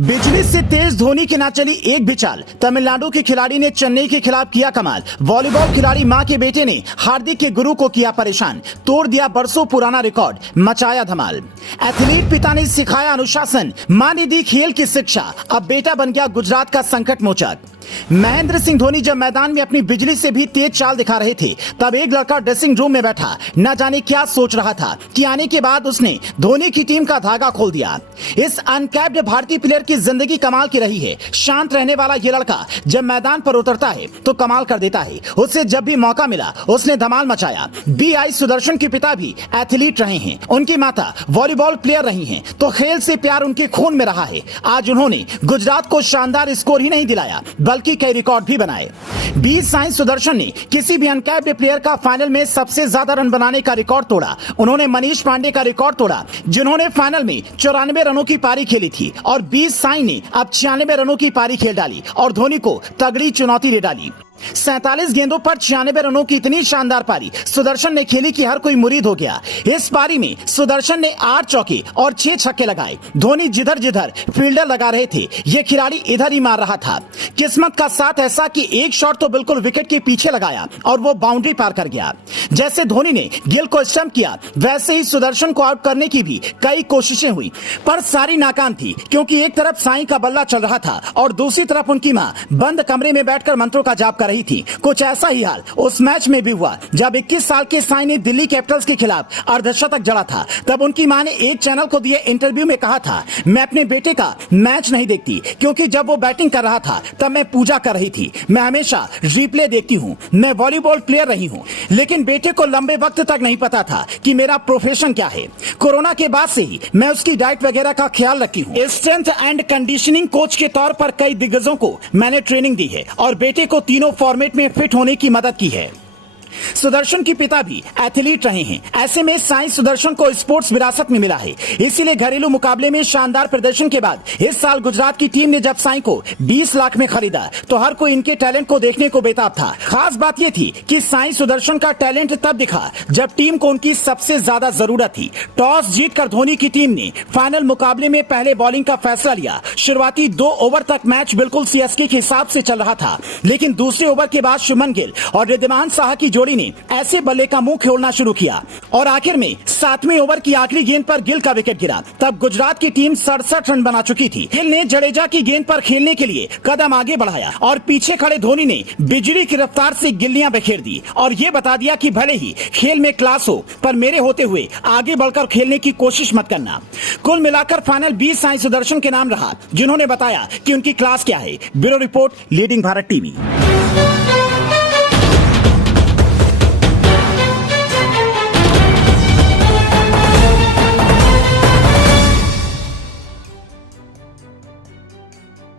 बिजली से तेज धोनी की ना चली एक भी चाल। तमिलनाडु के खिलाड़ी ने चेन्नई के खिलाफ किया कमाल। वॉलीबॉल खिलाड़ी मां के बेटे ने हार्दिक के गुरु को किया परेशान, तोड़ दिया बरसों पुराना रिकॉर्ड, मचाया धमाल। एथलीट पिता ने सिखाया अनुशासन, मां ने दी खेल की शिक्षा, अब बेटा बन गया गुजरात का संकट मोचक। महेंद्र सिंह धोनी जब मैदान में अपनी बिजली से भी तेज चाल दिखा रहे थे, तब एक लड़का ड्रेसिंग रूम में बैठा न जाने क्या सोच रहा था कि आने के बाद उसने धोनी की टीम का धागा खोल दिया। इस अनकैप्ड भारतीय प्लेयर की जिंदगी कमाल की रही है। शांत रहने वाला ये लड़का जब मैदान पर उतरता है तो कमाल कर देता है। उसे जब भी मौका मिला उसने धमाल मचाया। BI सुदर्शन के पिता भी एथलीट रहे हैं, उनकी माता वॉलीबॉल प्लेयर रही हैं, तो खेल से प्यार उनके खून में रहा है। आज उन्होंने गुजरात को शानदार स्कोर ही नहीं दिलाया बल्कि कई रिकॉर्ड भी बनाए। साई सुदर्शन ने किसी भी अनकैप्ड प्लेयर का फाइनल में सबसे ज्यादा रन बनाने का रिकॉर्ड तोड़ा। उन्होंने मनीष पांडे का रिकॉर्ड तोड़ा, जिन्होंने फाइनल में 94 रनों की पारी खेली थी, और साई ने अब 96 रनों की पारी खेल डाली और धोनी को तगड़ी चुनौती दे डाली। 47 गेंदों पर 96 रनों की इतनी शानदार पारी सुदर्शन ने खेली कि हर कोई मुरीद हो गया। इस पारी में सुदर्शन ने 8 चौके और 6 छक्के लगाए। धोनी जिधर जिधर फील्डर लगा रहे थे, ये खिलाड़ी इधर ही मार रहा था। किस्मत का साथ ऐसा कि एक शॉट तो बिल्कुल विकेट के पीछे लगाया और वो बाउंड्री पार कर गया। जैसे धोनी ने गिल को स्टंप किया, वैसे ही सुदर्शन को आउट करने की भी कई कोशिशें हुई, पर सारी नाकाम थी, क्योंकि एक तरफ साई का बल्ला चल रहा था और दूसरी तरफ उनकी मां बंद कमरे में बैठकर मंत्रों का जाप कर रही थी। कुछ ऐसा ही हाल उस मैच में भी हुआ जब 21 साल के साई ने दिल्ली कैपिटल्स के खिलाफ अर्धशतक जड़ा था। तब उनकी मां ने एक चैनल को दिए इंटरव्यू में कहा था, मैं अपने बेटे का मैच नहीं देखती, क्योंकि जब वो बैटिंग कर रहा था तब मैं पूजा कर रही थी। मैं हमेशा रिप्ले देखती हूँ। मैं वॉलीबॉल प्लेयर रही हूँ, लेकिन बेटे को लंबे वक्त तक नहीं पता था कि मेरा प्रोफेशन क्या है। कोरोना के बाद से ही मैं उसकी डाइट वगैरह का ख्याल रखती हूँ। स्ट्रेंथ एंड कंडीशनिंग कोच के तौर पर कई दिग्गजों को मैंने ट्रेनिंग दी है और बेटे को तीनों फॉर्मेट में फिट होने की मदद की है। सुदर्शन के पिता भी एथलीट रहे हैं। ऐसे में साई सुदर्शन को स्पोर्ट्स विरासत में मिला है, इसीलिए घरेलू मुकाबले में शानदार प्रदर्शन के बाद इस साल गुजरात की टीम ने जब साई को 20 लाख में खरीदा तो हर कोई इनके टैलेंट को देखने को बेताब था। खास बात यह थी कि साई सुदर्शन का टैलेंट तब दिखा जब टीम को उनकी सबसे ज्यादा जरूरत थी। टॉस जीतकर धोनी की टीम ने फाइनल मुकाबले में पहले बॉलिंग का फैसला लिया। शुरुआती 2 ओवर तक मैच बिल्कुल CSK के हिसाब से चल रहा था, लेकिन दूसरे ओवर के बाद शुभमन गिल और रिद्धिमान साहा की जोड़ी ने ऐसे बल्ले का मुंह खोलना शुरू किया और आखिर में 7वें ओवर की आखिरी गेंद पर गिल का विकेट गिरा। तब गुजरात की टीम 67 रन बना चुकी थी। गिल ने जडेजा की गेंद पर खेलने के लिए कदम आगे बढ़ाया और पीछे खड़े धोनी ने बिजली की रफ्तार से गिल्लियां बिखेर दी और ये बता दिया कि भले ही खेल में क्लास हो, पर मेरे होते हुए आगे बढ़कर खेलने की कोशिश मत करना। कुल मिलाकर फाइनल साई सुदर्शन के नाम रहा, जिन्होंने बताया कि उनकी क्लास क्या है। Bureau report, leading Bharat TV.